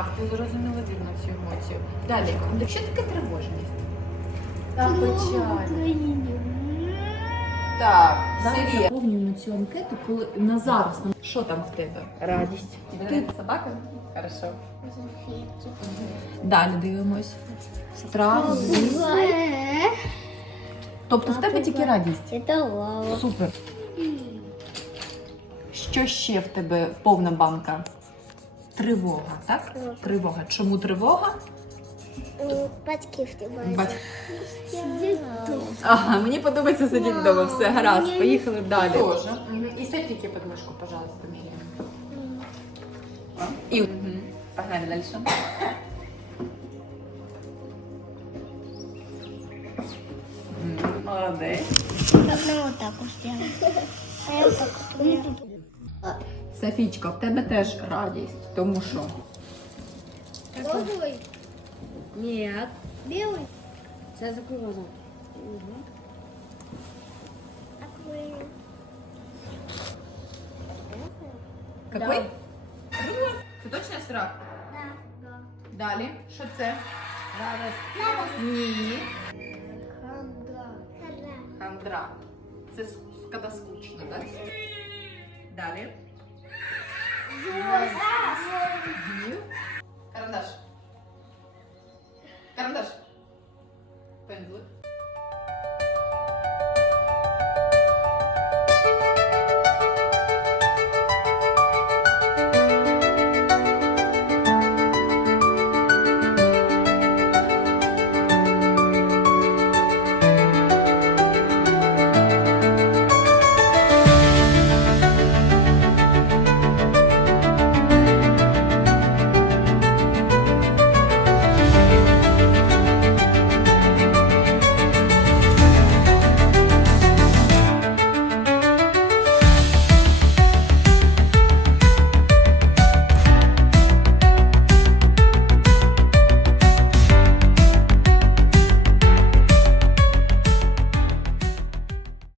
Так, ти зрозуміла вірно цю емоцію. Далі, що таке тривожність? Та печаль. Так, Сирія. Заповнюємо цю анкету, коли на зараз. Що там в тебе? Радість. Ти собака? Хорошо. Далі дивимось. Страх, злість. Тобто в тебе тільки радість. Это лава. Супер. Що ще в тебе повна банка? Тривога, так? Тривога. Тривога. Чому тривога? Батьки в Бать... Ага, мені подобається сидіти вдома. Все, гаразд, поїхали далі. Тоже. І статики подмишку, пожалуйста, мені. І погнали далі. Молодець. Одна вот так вот сделаем. А я вот так вот сделаю. Софічка, в тебе теж радість, тому що? Нет. Белый? Сейчас закрою глаза. Открою. Какой? Це точно страх? Да, да. Далі. Що це? Радость. Ні. Хандра. Хандра. Хандра. Це коли скучно, так? Далі. pędzle.